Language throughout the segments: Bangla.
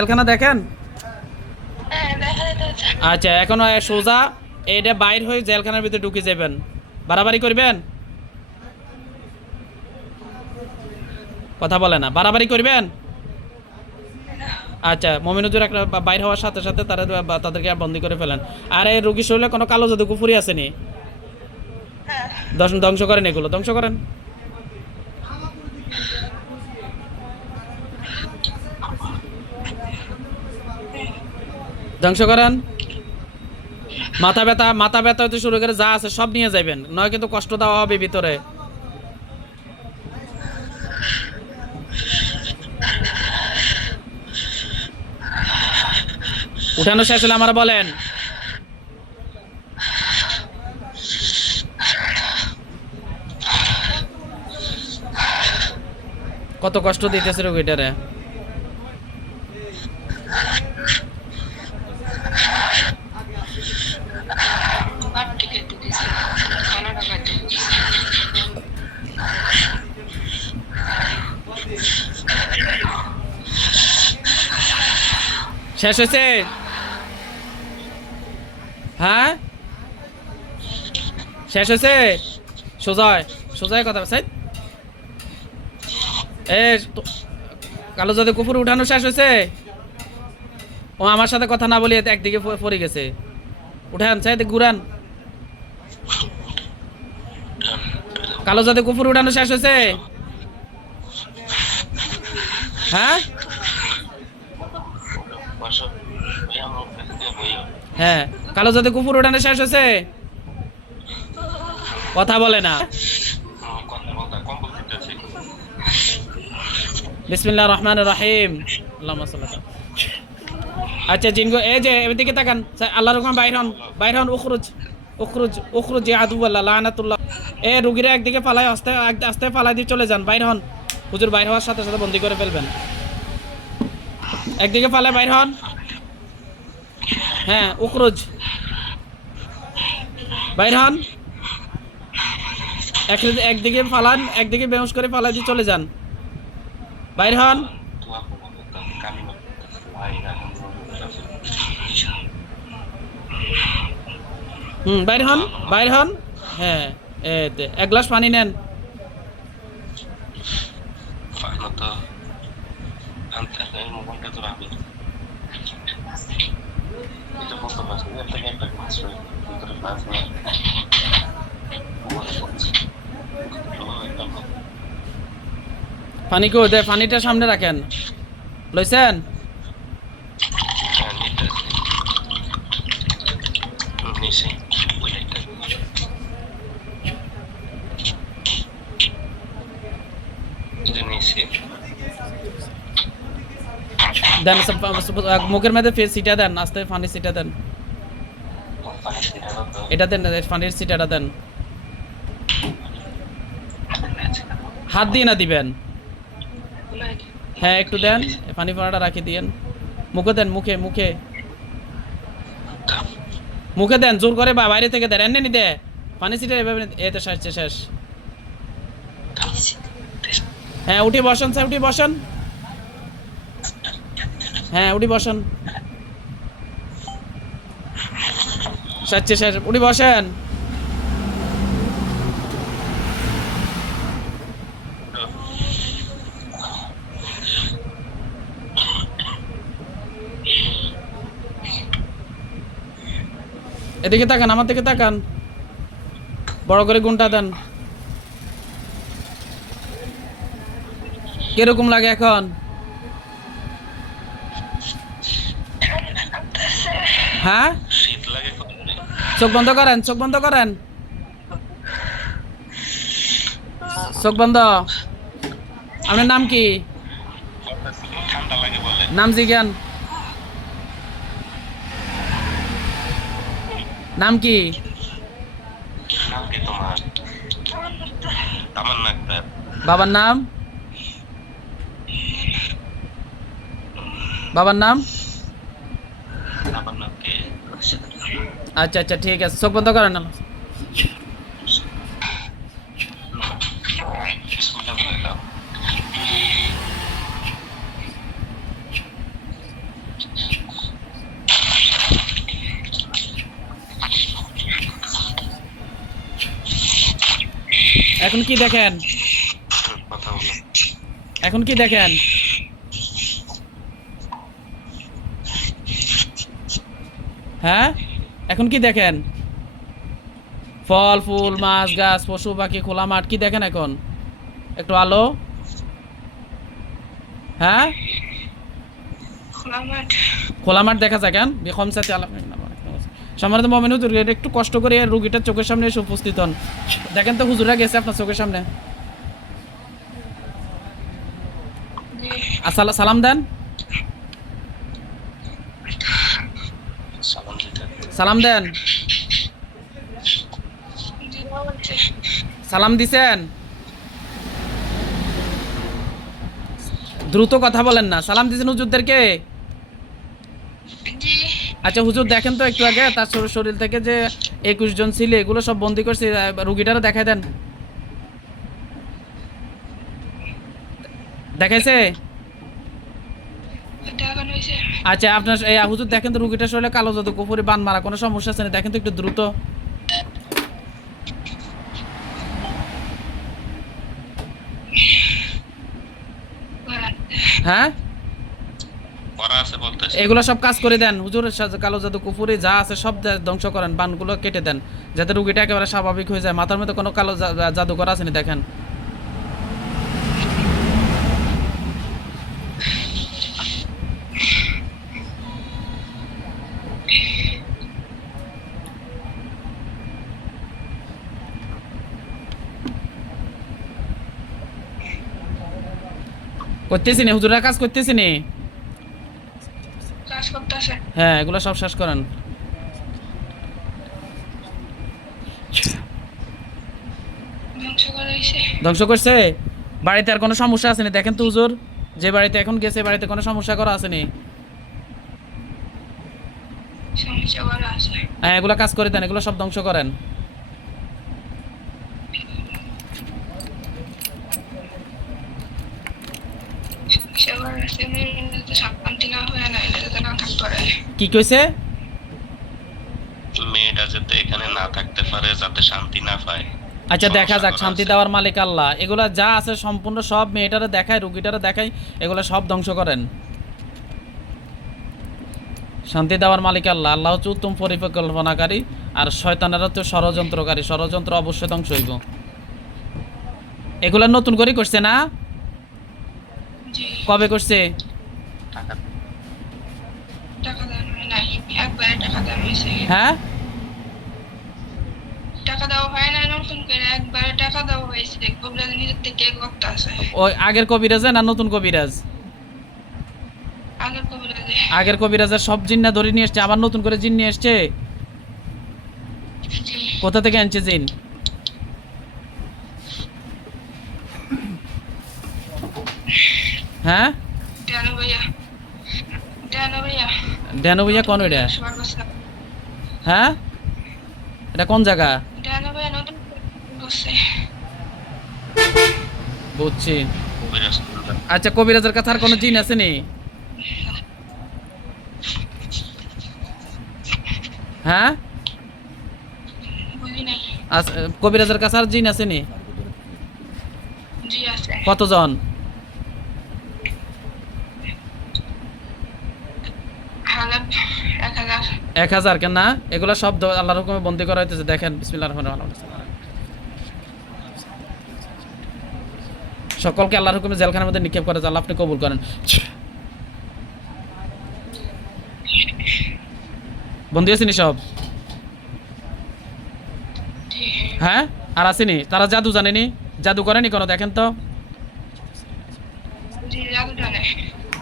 জেলখানা দেখেন। আচ্ছা, এখন সোজা এইটা বাইর হয়ে জেলখানার ভিতরে ঢুকে যাবেন। বাড়াবাড়ি করবেন, কথা বলে না, বাড়াবাড়ি করবেন। আচ্ছা, মমিনুজুর একটা বাইর হওয়ার সাথে সাথে তাদেরকে বন্দি করে ফেলেন। আর এই রোগীর শরীরে কোনো কালো জাদু কুফুরি আসেনি? ধ্বংস করেন, এগুলো ধ্বংস করেন। ধ্বংস করেন। মাথা ব্যথা হতে শুরু করে যা আছে সব নিয়ে যাবেন, নয় কিন্তু কষ্ট দেওয়া হবে ভিতরে। উঠানো শেষ হলে আমার বলেন। কত কষ্ট দিতেছে রোগীটারে। শেষ হয়েছে? হ্যাঁ, শেষ হয়েছে। সোজায় সোজায় কথা বলছে। এ কালো জাদু কুফুর উঠানো শেষ হয়েছে। ও আমার সাথে কথা না বলি একদিকে পড়ে গেছে। উঠান চাই ঘুরান। কালো জাদু কুফুর উঠানো শেষ হয়েছে। হ্যাঁ হ্যাঁ, কালো জাদু কুফুর উঠানো শেষ হয়েছে। কথা বলে না। বিসমিল্লাহির রহমানির রহিম। আল্লাহুম্মা সাল্লি আলা। আচ্ছা জিনগো, এই যে এদিকে তাকান। আল্লাহর হুকুম বাইর হন, বাইর হন। উখরুজ উখরুজ উখরুজ ইয়া আদুওয়াল্লাহ লানাতুল্লাহ। এ রুগীরা একদিকে পালায়, আস্তে আস্তে পালাই দিয়ে চলে যান। বাইর হন। হুজুর বাইর হওয়ার সাথে সাথে বন্দি করে ফেলবেন। একদিকে পালায় বাইর হন। হ্যাঁ, উখরুজ বাইর হন। একদিকে ফালান, একদিকে বেহুশ করে পালাই দিয়ে চলে যান। বাইর হন। বাইর হন, বাইর হন। হ্যাঁ, এক গ্লাস পানি নেন। পানি কো দে, পানিটা সামনে রাখেন। লইছেন? দেন মুখের মধ্যে ফের সিটা দেন, আস্তে পানির সিটা দেন। এটা দেন, পানির সিটাটা দেন। হাত দিয়ে না দিবেন। হ্যাঁ, একটু দেন, পানি ফোঁড়াটা রাখি দিয়েন। মুখে দেন, মুখে মুখে মুখে দেন, জোর করে বা বাইরে থেকে দেন। এনে নি দে পানি সিটা এভাবে। এতে শেষ, শেষ। হ্যাঁ, উঠে বসেন স্যার, উঠে বসেন। হ্যাঁ, উঠে বসেন। শেষ, শেষ, উঠে বসেন। এদিকে তাকান, আমার দিকে তাকান। বড় করে গুণটা দেন। কিরকম লাগে এখন? হ্যাঁ, চোখ বন্ধ করেন, চোখ বন্ধ করেন, চোখ বন্ধ। আপনার নাম কি? নাম জিজ্ঞান। নাম কি? বাবার নাম? বাবার নাম? আচ্ছা আচ্ছা, ঠিক আছে, চোখ বন্ধ করেন। এখন কি দেখেন? এখন কি দেখেন? হ্যাঁ, এখন কি দেখেন? ফল ফুল, মাছ গাছ, পশু পাখি, খোলা মাঠ, কি দেখেন এখন? একটু আলো। হ্যাঁ, খোলা মাঠ দেখা যায় কেন? বিখমসাতে আলাপ সম্মানিত মুমিন হুজুর, একটু কষ্ট করে রুগীটার চোখের সামনে এসে উপস্থিত হন। দেখেন তো হুজুরা গেছে আপনার চোখের সামনে। সালাম দেন, সালাম দেন, সালাম দিছেন? দ্রুত কথা বলেন না। সালাম দিছেন হুজুরদেরকে? আচ্ছা হুজুর, দেখেন তো একটু আগে তার শরীর থেকে যে 21 জন ছিল এগুলো সব বন্দি করছে, রুগীটারও দেখাই দেন। দেখাইছে? আচ্ছা আপনার হুজুর দেখেন তো রুগীটার শরীরে কালো জাদু, কুফরি, বান মারা কোনো সমস্যা আছে না? দেখেন তো একটু দ্রুত। হ্যাঁ, এগুলো সব কাজ করে দেন হুজুর। কালো জাদু, কুফরি যা আছে সব ধ্বংস করেন, বানগুলো কেটে দেন যাতে রুগীটা একেবারে স্বাভাবিক হয়ে যায়। মাথার মধ্যে কোনো কালো জাদু করা আছে না? দেখেন। করতেছি নি হুজুরা, কাজ করতেছি নি। হ্যাঁ, এগুলো সব শেষ করেন। ধ্বংস করছে? বাড়িতে আর কোনো সমস্যা আছে নি? দেখেন তো হুজুর, যে বাড়িতে এখন গেছে বাড়িতে কোনো সমস্যা করা আছে নি? হ্যাঁ, এগুলো কাজ করে দেন, এগুলো সব ধ্বংস করেন। কি কইছে? মেয়েটা যাতে এখানে না থাকতে পারে, যাতে শান্তি না পায়। আচ্ছা দেখা যাক, শান্তি দেওয়ার মালিক আল্লাহ। এগুলা যা আছে সম্পূর্ণ সব মেয়েটারে দেখায়, রুগীটারে দেখায়, এগুলো সব ধ্বংস করেন। শান্তি দেওয়ার মালিক আল্লাহ। আল্লাহ হচ্ছে উত্তম পরিকল্পনাকারী, আর শয়তানেরা হচ্ছে ষড়যন্ত্রকারী। ষড়যন্ত্র অবশ্যই ধ্বংস হইব। এগুলা নতুন করে করছে না? কবে করছে? হ্যাঁ, ওই আগের কবিরাজে না নতুন কবিরাজ? আগের কবিরাজের সব জিন্না ধরে নিয়ে এসছে, আবার নতুন করে জিন নিয়ে এসছে। কোথা থেকে আনছে জিন? হ্যাঁ, ড্যানো ভাইয়া কোন? এটা হ্যাঁ, এটা কোন জায়গা? বুঝছি। আচ্ছা, কবিরাজের কাছে আর কোনো জিন আছে নি? হ্যাঁ, কবিরাজের কাছে আর জিন আছে নি? কতজন? 1000 কেন না? এগুলো সব আল্লাহর হুকুমে বন্দী করা হইতেছে। দেখেন বিসমিল্লাহির রহমানির রহিম। সকলকে আল্লাহর হুকুমে জেলখানার মধ্যে নিক্ষেপ করে, আল্লাহ আপনি কবুল করেন। বন্দী আছেনি সব? হ্যাঁ, আর আসেনি? তারা জাদু জানেনি? জাদু করেনি কোনো? দেখেন তো।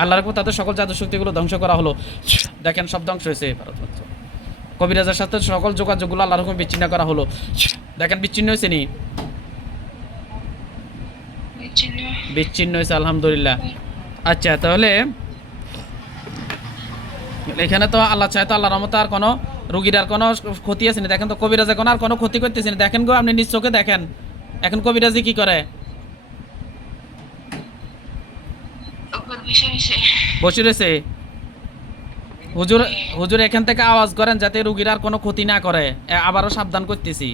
আল্লাহর হুকুমে তাদের সকল জাদু শক্তিগুলো ধ্বংস করা হলো। দেখেন সব ধ্বংস হয়েছে। কবিরাজের সাথে সকল যোগাযোগগুলো আল্লাহর হুকুমে বিচ্ছিন্ন করা হলো। দেখেন বিচ্ছিন্ন হয়েছে নি? বিচ্ছিন্ন হয়েছে, আলহামদুলিল্লাহ। আচ্ছা, তাহলে এখানে তো আল্লাহ চায় তো আল্লাহর রহমতে আর কোনো রুগীর আর কোনো ক্ষতি আছে না। দেখেন তো কবিরাজে কোনো আর কোনো ক্ষতি করতেছে না। দেখেন গো, আপনি নিজ চোখে দেখেন এখন কবিরাজি কি করে। বসে রয়েছে। হুজুর, হুজুর এখান থেকে আওয়াজ করেন যাতে রুগীর আর কোনো ক্ষতি না করে। আবারও সাবধান করতেছি।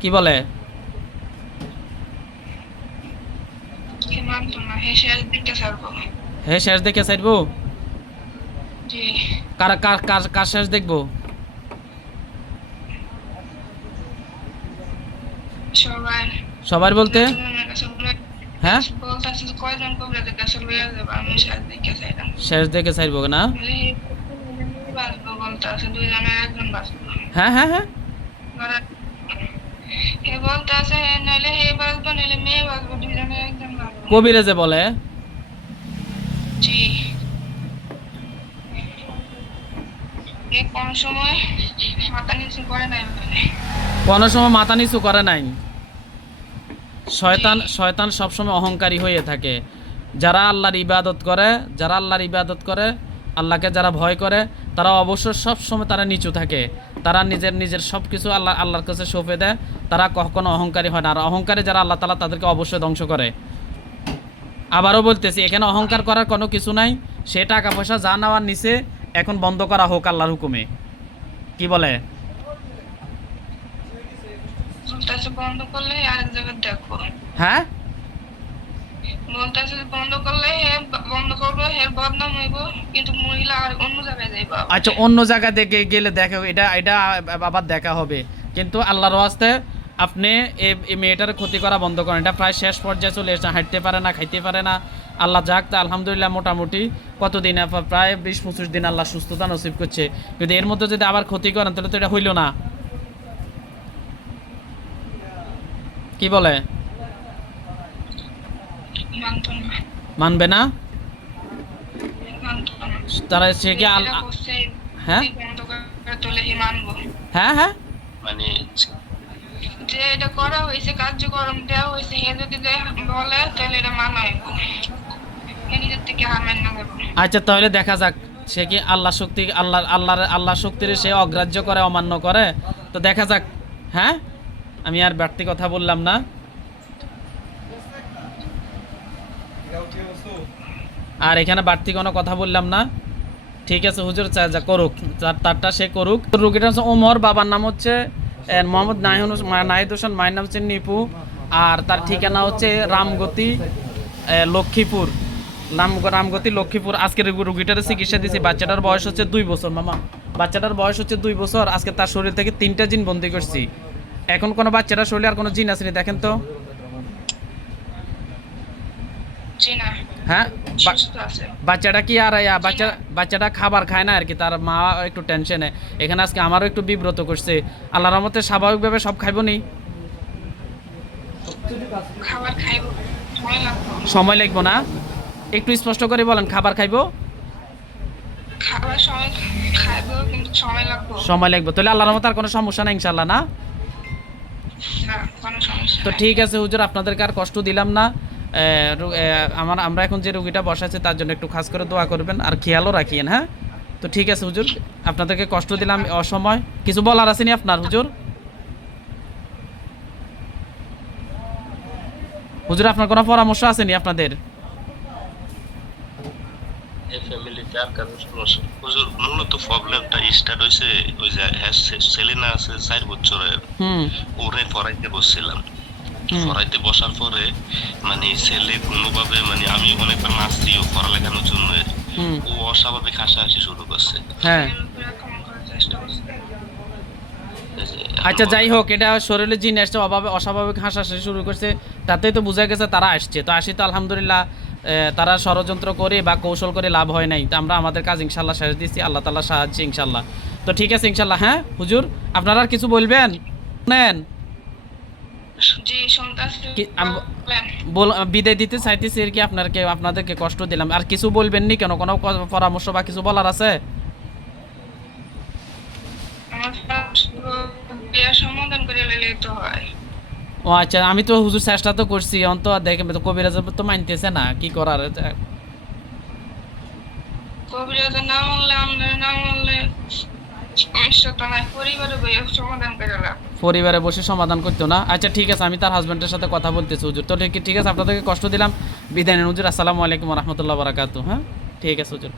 কি বলে? হে মানতো না, হে শেষ দিকে ছাড়বো। হে শেষ দেখে চাইবো? জি কার কার কার কার শেষ দেখবো? সবাই সবার বলতে? দুজনের কাছে হ্যাঁ, বলতেছে যে কয়জন কবিরাজের কাছে লইয়া যাবো, আমি শেষ দিকে চাইলাম। শেষ দেখে চাইবো না? বলে হে বাঁচবো বলতেছে, দুজনের একজন বাঁচবো। হ্যাঁ হ্যাঁ হ্যাঁ। হে বলতেছে হে নইলে হে বাঁচবো নইলে মেয়ে বাঁচবো, দুজনের একজন বাঁচবো। কবিরাজে বলে? জি এ কোন সময় মাথা নিচু করে নাই বলে। কোনো সময় মাথা নিচু করে নাই। শয়তান শয়তান সবসময় অহংকারী হয়ে থাকে। যারা আল্লাহর ইবাদত করে, যারা আল্লাহর ইবাদত করে, আল্লাহকে যারা ভয় করে, তারা অবশ্য সবসময় তারা নিচু থাকে। তারা নিজের নিজের সব কিছু আল্লাহর কাছে সঁপে দেয়। তারা কখনো অহংকারী হয় না। আর অহংকারী যারা, আল্লাহ তাআলা তাদেরকে অবশ্যই ধ্বংস করে। আবারও বলতেছি, এখানে অহংকার করার কোনো কিছু নাই। সে টাকা পয়সা যা নেওয়ার নিচে এখন বন্ধ করা হোক আল্লাহর হুকুমে। কি বলে? বলতেছে বন্ধ করলে আরেক জায়গায় দেখো। হ্যাঁ, বলতেছে বন্ধ করলে হে বন্ধ করবো, হে বদনাম হইব, কিন্তু মহিলা আর অন্য জায়গায় যাইব। আচ্ছা, অন্য জায়গা দেখে গেলে দেখা, এটা এটা আবার দেখা হবে। কিন্তু আল্লাহর ওয়াস্তে আপনি এই মেয়েটার ক্ষতি করা বন্ধ করেন। এটা প্রায় শেষ পর্যায়ে চলে এসেছে, হাঁটতে পারে না, খাইতে পারে না। আল্লাহ যাক, তা আলহামদুলিল্লাহ মোটামুটি কতদিন, প্রায় 20-25 দিন আল্লাহ সুস্থতা নসিব করছে। কিন্তু এর মধ্যে যদি আবার ক্ষতি করেন তাহলে তো এটা হইল না। কি বলে? মানতো না, মানবে না? মানতো না। তারা সে কি এরা বলছে, হ্যাঁ যদি বন্ধ করে তোলে হে মানবো। হ্যাঁ হ্যাঁ। মানে যে এটা করা হয়েছে, কার্যক্রম দেওয়া হয়েছে, হে যদি বলে তাহলে এটা মানা হইব। হে নিজের থেকে হার মেনে না যাবো। আচ্ছা, তাহলে দেখা যাক সে কি আল্লাহ শক্তি, আল্লাহ শক্তির সে অগ্রাহ্য করে, অমান্য করে। তো দেখা যাক। হ্যাঁ, আমি আর বাড়তি কথা বললাম না। আর এখানে বাড়তি কোনো কথা বললাম না। ঠিক আছে হুজুর, যা করুক, তারটা সে করুক। রুগীটা হচ্ছে ওমর, বাবার নাম হচ্ছে মোহাম্মদ নাহিদ হোসেন, মায়ের নাম হচ্ছে নিপু। আর তার ঠিকানা হচ্ছে রামগতি, লক্ষ্মীপুর। রামগতি লক্ষ্মীপুর। আজকে রুগীটার চিকিৎসা দিয়েছি। বাচ্চাটার বয়স হচ্ছে 2 বছর। মামা, বাচ্চাটার বয়স হচ্ছে 2 বছর। আজকে তার শরীর থেকে 3টা জিন বন্দি করছি। এখন কোনো বাচ্চাটার শরীরে আর কোনো জিন আসেনি, দেখেন তো। জি না, হ্যাঁ, সুস্থ আছে। বাচ্চাটা কি আর বাচ্চাটা খাবার খায় না আর কি, তার মা একটু টেনশনে। এখানে আজকে আমারও একটু বিব্রত করছে। আল্লাহর রহমতে স্বাভাবিকভাবে সব খাইব নি। খাবার খাইব, সময় লাগবে। সময় লাগবো না? একটু স্পষ্ট করে বলেন, খাবার খাইবো? খাবার সময় খাইব, কিন্তু সময় লাগবে। সময় লাগবে। তাহলে আল্লাহর রহমতে আর কোনো সমস্যা নাই ইনশাআল্লাহ, না? না, কোনো সমস্যা তো নাই। ঠিক আছে হুজুর, আপনাদেরকে আর কষ্ট দিলাম না। আমরা এখন যে রুগীটা বসাচ্ছি তার জন্য একটু খাস করে দোয়া করবেন, আর খেয়ালও রাখিয়েন। হ্যাঁ, তো ঠিক আছে হুজুর, আপনাদেরকে কষ্ট দিলাম অসময়। কিছু বলার আসেনি আপনার হুজুর? হুজুর, আপনার কোনো পরামর্শ আসেনি আপনাদের? এই ফ্যামিলিতে আর কারো সমস্যা হুজুর, মূলত প্রবলেমটা স্টার্ট হয়েছে ওই যে ছেলে না আছে 4 বছরের, হুম ওরে পড়াইতে বসছিলাম। হুম পড়াইতে বসার পরে মানে ছেলে কোনোভাবে, মানে আমি অনেকবার নাচছি ও পড়ালেখানোর জন্য, হুম। ও অস্বাভাবিক হাসাহাসি শুরু করছে। হ্যাঁ, এর উপরে আক্রমণ করার চেষ্টা করছে। আচ্ছা যাই হোক, এটা শরীরে জিন আসছে, অস্বাভাবিক হাসাহাসি শুরু করছে, তাতেই তো বোঝা গেছে তারা আসছে। তো আসি তো আলহামদুলিল্লাহ, তারা ষড়যন্ত্র করে বা কৌশল করে লাভ হয় নাই। তো আমরা আমাদের কাজ ইনশাল্লাহ শেষ দিচ্ছি, আল্লাহ তাআলা সাহায্যে ইনশাল্লাহ। তো ঠিক আছে ইনশাল্লাহ। হ্যাঁ হুজুর, আপনারা আর কিছু বলবেন? নেন জি, শুনতাছি। বলেন। বিদায় দিতে চাইতেছি আর কি, আপনাদেরকে কষ্ট দিলাম। আর কিছু বলবেন নি কেন? কোনো পরামর্শ বা কিছু বলার আছে? আমার বিয়ার সমাধান করে নিলেই তো হয়। ও আচ্ছা, আমি তো হুজুর চেষ্টা তো করছি, অন্ত দেখেন তো কবিরাজ তো মানতেছে না, কি করার। কবিরাজের না মানলে, আমাদের না মানলে সমস্যা তো নাই, পরিবারে বইয়া সমাধান করে লাভ। পরিবারে বসে সমাধান করতো না? আচ্ছা ঠিক আছে, আমি তার হাজব্যান্ডের সাথে কথা বলতেছি হুজুর। তো ঠিক আছে, আপনাদেরকে কষ্ট দিলাম, বিদায় নেন হুজুর। আসসালামু আলাইকুম ওয়া রাহমাতুল্লাহি ওয়া বারাকাতুহু। হ্যাঁ, ঠিক আছে হুজুর।